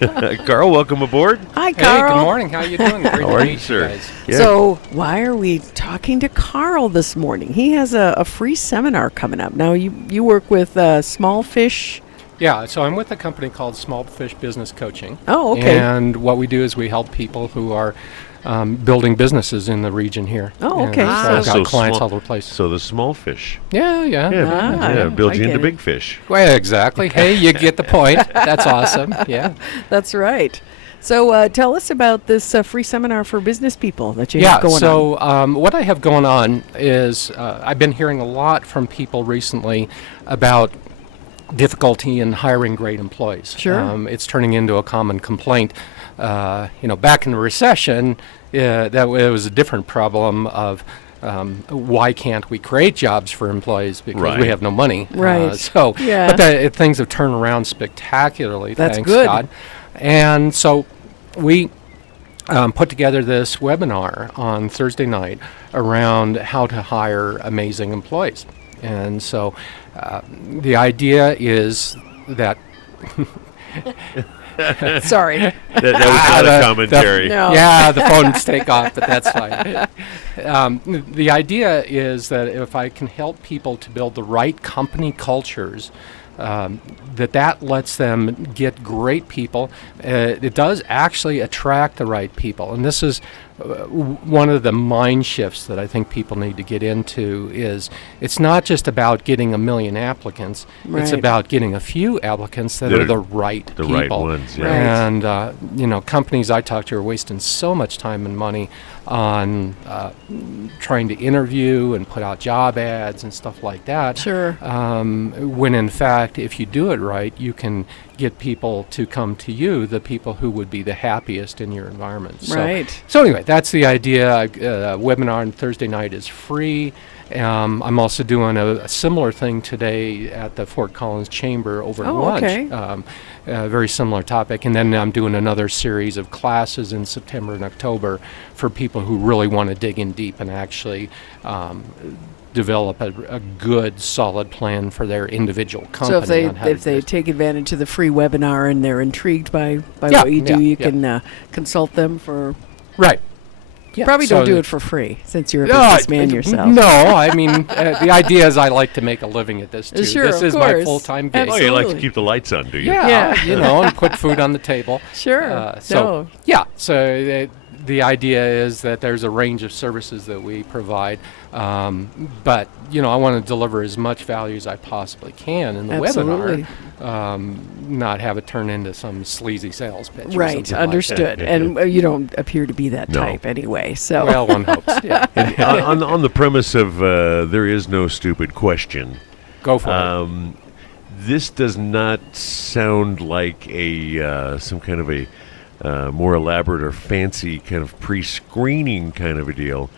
Carl, welcome aboard. Hi, Hey, Carl. good morning. How you doing? Great How are to you, meet sir? guys. Yeah. So, why are we talking to Carl this morning? He has a free seminar coming up. Now, you work with small fish. Yeah, so I'm with a company called Small Fish Business Coaching. Oh, okay. And what we do is we help people who are building businesses in the region here. Oh, And okay. So I've got So clients small- all over the place. So the small fish. Yeah. Build I you into get it. big fish. Well, exactly. Hey, you get the point. That's awesome. Yeah. That's right. So, tell us about this free seminar for business people that you have going on. So what I have going on is I've been hearing a lot from people recently about difficulty in hiring great employees. Sure. It's turning into a common complaint. Back in the recession, it was a different problem of why can't we create jobs for employees because Right. we have no money. Right. Yeah. But things have turned around spectacularly. That's thanks good. God. And so we put together this webinar on Thursday night around how to hire amazing employees. And so the idea is that Sorry. That was not a commentary. No. yeah, the phones take off, but that's fine. The idea is that if I can help people to build the right company cultures, that lets them get great people. It does actually attract the right people, and this is one of the mind shifts that I think people need to get into. Is it's not just about getting a million applicants; it's Right. about getting a few applicants that That are are the right the people. right ones, yeah. Right. And companies I talk to are wasting so much time and money on trying to interview and put out job ads and stuff like that. Sure. When in fact, if you do it right, you can get people to come to you, the people who would be the happiest in your environment. Right. So anyway, that's the idea. Webinar on Thursday night is free. I'm also doing a similar thing today at the Fort Collins Chamber over Oh, lunch. okay. Very similar topic. And then I'm doing another series of classes in September and October for people who really want to dig in deep and actually develop a good, solid plan for their individual company. So on how to if they do this. take advantage of the free webinar and they're intrigued by Yeah, what you do, yeah, you yeah. can consult them for. Right. Yeah, Probably so don't do it for free since you're a No, businessman yourself. No, I mean, the idea is I like to make a living at this too. Sure, this of is my course. full-time gig. Oh, you like to Absolutely. keep the lights on, do you? Yeah, Yeah. and put food on the table. Sure. So the idea is that there's a range of services that we provide, but I want to deliver as much value as I possibly can in the Absolutely. webinar, not have it turn into some sleazy sales pitch. or Right. something like Understood. that. And you don't appear to be that No. type anyway. So. that. Well, one hopes. Yeah, on the premise of there is no stupid question, go for it. this does not sound like some kind of a more elaborate or fancy kind of pre-screening kind of a deal.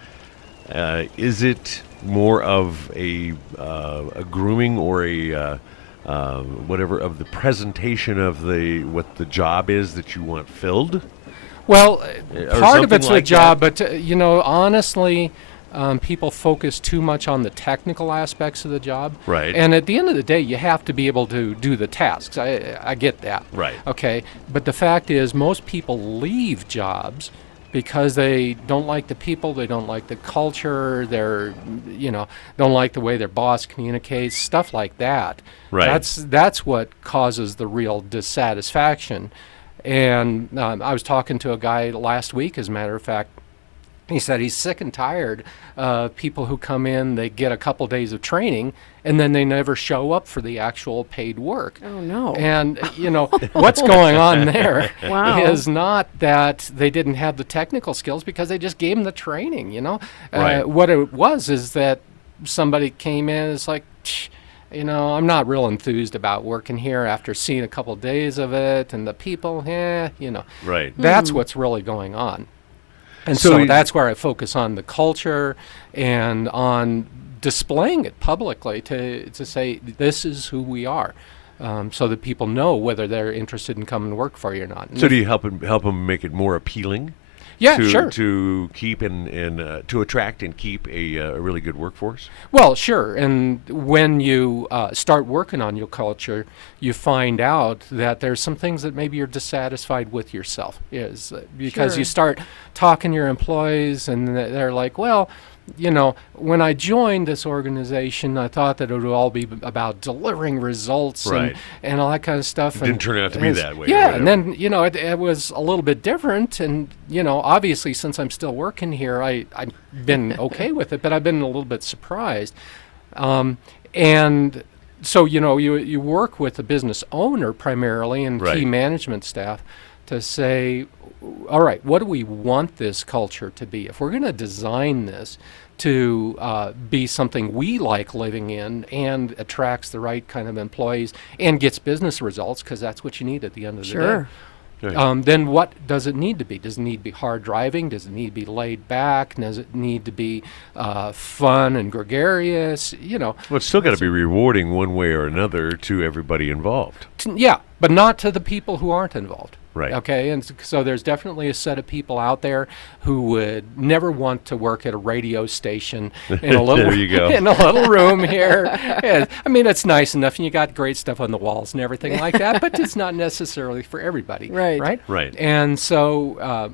Is it more of a grooming or a whatever of the presentation of what the job is that you want filled? Well, or part of something it's like a job, but honestly, people focus too much on the technical aspects of the job. Right. And at the end of the day, you have to be able to do the tasks. I get that. Right. Okay. But the fact is, most people leave jobs because they don't like the people, they don't like the culture, don't like the way their boss communicates, stuff like that. Right. That's what causes the real dissatisfaction. And I was talking to a guy last week, as a matter of fact. He said he's sick and tired of people who come in, they get a couple days of training, and then they never show up for the actual paid work. Oh, no. And, what's going on there Wow. is not that they didn't have the technical skills because they just gave them the training, Right. What it was is that somebody came in, it's like, I'm not real enthused about working here after seeing a couple days of it, and the people, Right. That's what's really going on. And So so you- that's where I focus on the culture and on displaying it publicly to say this is who we are, so that people know whether they're interested in coming to work for you or not. And So do you help them make it more appealing? Yeah, to, sure. to keep and to attract and keep a really good workforce? Well, sure. And when you start working on your culture, you find out that there's some things that maybe you're dissatisfied with yourself, because Sure. you start talking to your employees, and they're like, well, when I joined this organization, I thought that it would all be about delivering results Right. and all that kind of stuff. Didn't turn out to be it's- that way or Yeah, and whatever. then, it was a little bit different. And, obviously, since I'm still working here, I've been okay with it, but I've been a little bit surprised. And so, you work with the business owner primarily and key Right. management staff to say, all right, what do we want this culture to be? If we're going to design this to be something we like living in and attracts the right kind of employees and gets business results, because that's what you need at the end of the Sure. Okay. day, then what does it need to be? Does it need to be hard driving? Does it need to be laid back? Does it need to be fun and gregarious? Well, it's still got to be rewarding one way or another to everybody involved. Yeah, but not to the people who aren't involved. Right. Okay, and so there's definitely a set of people out there who would never want to work at a radio station in a little There you go. in a little room here. And, I mean, it's nice enough, and you got great stuff on the walls and everything like that, but it's not necessarily for everybody. Right. Right. Right. And so,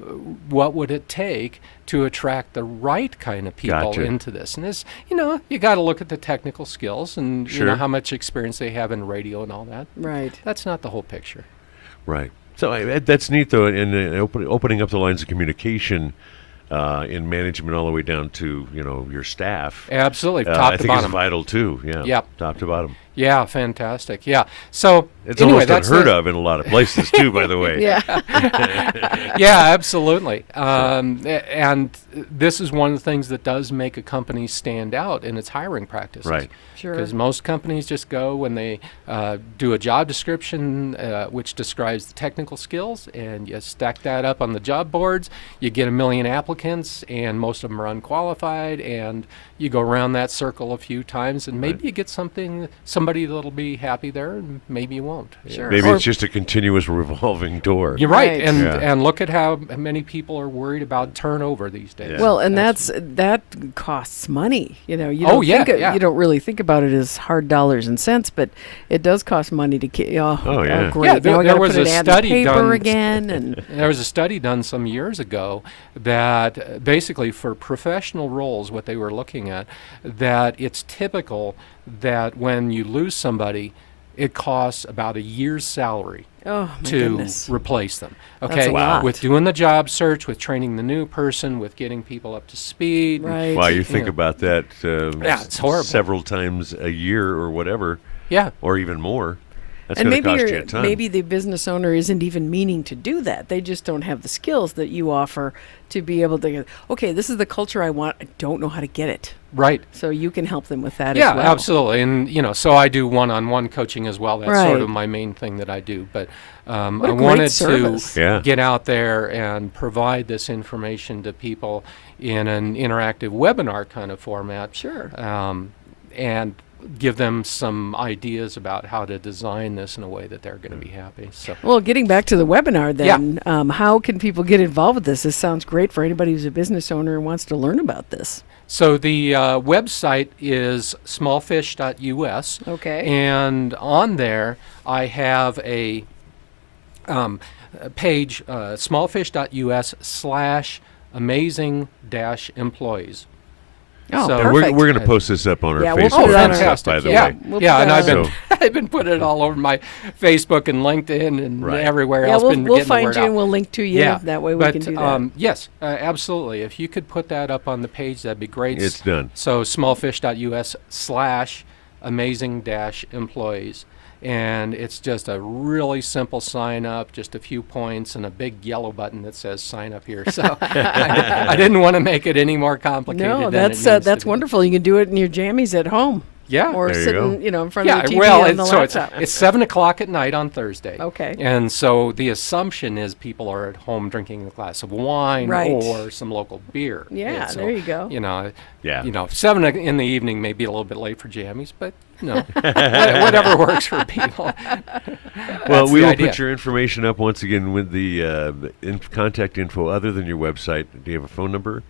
what would it take to attract the right kind of people Gotcha. into this? And this, you got to look at the technical skills and Sure. how much experience they have in radio and all that. Right. That's not the whole picture. Right. So that's neat, though, in opening up the lines of communication in management all the way down to your staff. Absolutely, I top to think it's bottom. vital too. Yeah. Yep. Top to bottom. Yeah, fantastic. Yeah. So It's anyway, almost that's unheard of in a lot of places too. By the way. Yeah. Yeah, absolutely. And this is one of the things that does make a company stand out in its hiring practices. Right. Sure. Because most companies just go when they do a job description which describes the technical skills, and you stack that up on the job boards. You get 1 million applicants, and most of them are unqualified, and you go around that circle a few times, and maybe Right. you get somebody that'll be happy there, and maybe you won't. Sure. Maybe Or- it's just a continuous revolving door. You're right, Right. and Yeah. and look at how many people are worried about turnover these days. Yeah. Well, and that costs money. You don't Oh, yeah, think yeah. you don't really think about it as hard dollars and cents, but it does cost money to keep. Oh, yeah. Great. Yeah, now there I gotta was put a an ad in study the paper done- again, and There was a study done some years ago that basically for professional roles, what they were looking at, that it's typical that when you lose somebody, it costs about a year's salary oh my to goodness. replace them. That's Okay, a lot. with doing the job search, with training the new person, with getting people up to speed. Right. Wow, you think Yeah. about that Yeah, it's horrible. several times a year or whatever, Yeah. or even more. That's And going to maybe cost you a ton. maybe the business owner isn't even meaning to do that. They just don't have the skills that you offer to be able to. Okay, this is the culture I want. I don't know how to get it, Right. so you can help them with that Yeah, as well. absolutely. And, so I do one-on-one coaching as well. That's sort Right. of my main thing that I do. But What I a great wanted service. to Yeah. get out there and provide this information to people in an interactive webinar kind of format. Sure. And give them some ideas about how to design this in a way that they're going to be happy. So. Well, getting back to the webinar Yeah. then, how can people get involved with this? This sounds great for anybody who's a business owner and wants to learn about this. So the website is smallfish.us. Okay. And on there, I have a page, smallfish.us/amazing-employees. Oh, So- And perfect. we're going to post this up on our Yeah, we'll Facebook put it on and our- stuff, by the yeah, way. We'll yeah, put and that I've been So- I've been putting it all over my Facebook and LinkedIn and Right. everywhere Yeah, else. we'll been we'll getting the find word you out. and we'll link to you. Yeah, That way we but, can do that. Yes, absolutely. If you could put that up on the page, that'd be great. It's done. So smallfish.us/amazing-employees. And it's just a really simple sign up, just a few points and a big yellow button that says sign up here. So I didn't want to make it any more complicated. No, than it that's needs to that's be. wonderful. You can do it in your jammies at home. Yeah. or There you go. sitting, in front Yeah, of the TV well, on the so laptop. it's 7 o'clock at night on Thursday. Okay. And so the assumption is people are at home drinking a glass of wine Right. or some local beer. Yeah, And so, there you go. Yeah. 7 in the evening may be a little bit late for jammies, but whatever works for people. Well, That's we the will idea. put your information up once again with the contact info other than your website. Do you have a phone number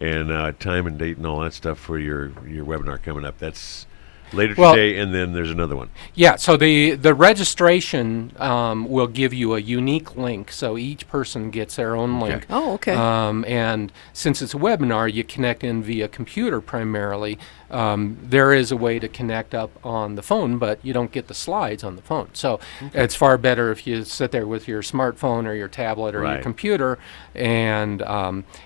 and time and date and all that stuff for your webinar coming up? That's later Well- today, and then there's another one. Yeah, so the registration will give you a unique link, so each person gets their own link. Oh, okay. And since it's a webinar, you connect in via computer primarily. There is a way to connect up on the phone, but you don't get the slides on the phone. So it's far better if you sit there with your smartphone or your tablet or your Right. computer and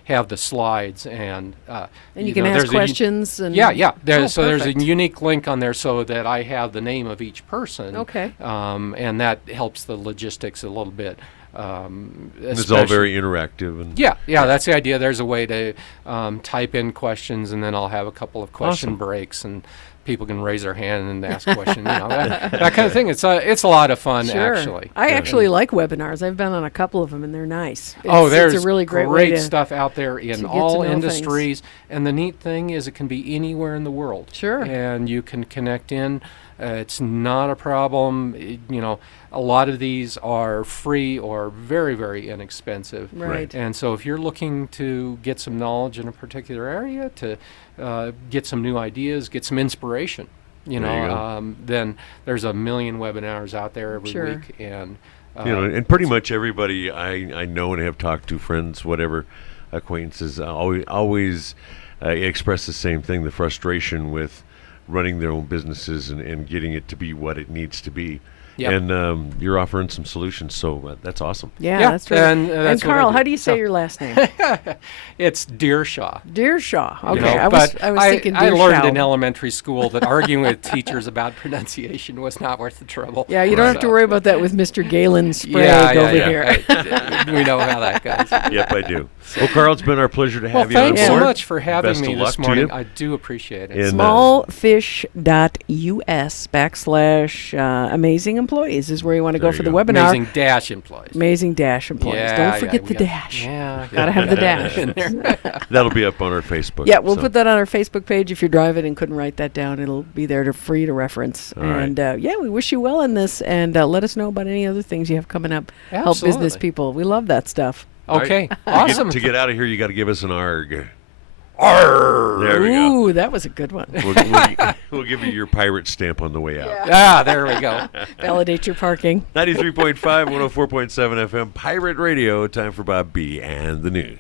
have the slides. And and you can ask there's questions. And yeah. There's perfect. a unique link on there so that I have the name of each person. Okay. And that helps the logistics a little bit. It's all very interactive. And Yeah, that's the idea. There's a way to type in questions, and then I'll have a couple of question Awesome. breaks, and people can raise their hand and ask questions. That kind of thing. It's a lot of fun, Sure. actually. I actually like webinars. I've been on a couple of them, and they're nice. There's it's a really great way to, stuff out there to in get all to know industries. And the neat thing is it can be anywhere in the world. Sure. And you can connect in. It's not a problem. A lot of these are free or very, very inexpensive. Right. And so if you're looking to get some knowledge in a particular area, to get some new ideas, get some inspiration, There you go. then there's a million webinars out there every Sure. week. And and pretty much everybody I know and have talked to, friends, whatever, acquaintances, always express the same thing: the frustration with running their own businesses and getting it to be what it needs to be. Yep. And you're offering some solutions, so that's awesome. Yeah, that's right. and that's what I Carl, do. how do you say So- your last name? It's Dierschow. Dierschow. Okay, You know, I was thinking I learned Dierschow. in elementary school that arguing with teachers about pronunciation was not worth the trouble. Yeah, you don't have to So- worry about that with Mr. Galen Sprague Yeah, over yeah. here. We know how that goes. Yep, I do. Well, Carl, it's been our pleasure to Well, have you on thanks board. so much for having Best me of luck this to morning. you. I do appreciate it. And, Smallfish.us/amazing employees is where you want to go There for you the go. webinar. Amazing dash employees. Amazing dash employees. Yeah, Don't yeah, forget we the got- dash. Yeah, Gotta have the dash. in there. That'll be up on our Facebook. Yeah, we'll so. put that on our Facebook page. If you're driving and couldn't write that down, it'll be there free to reference. All right. And we wish you well in this, and let us know about any other things you have coming up. Help business Absolutely. people. We love that stuff. Okay, To awesome. get out of here, you got to give us an ARG. Arr! There we go. Ooh, that was a good one. We'll give you your pirate stamp on the way out. There we go. Validate your parking. 93.5, 104.7 FM, Pirate Radio. Time for Bob B. and the news.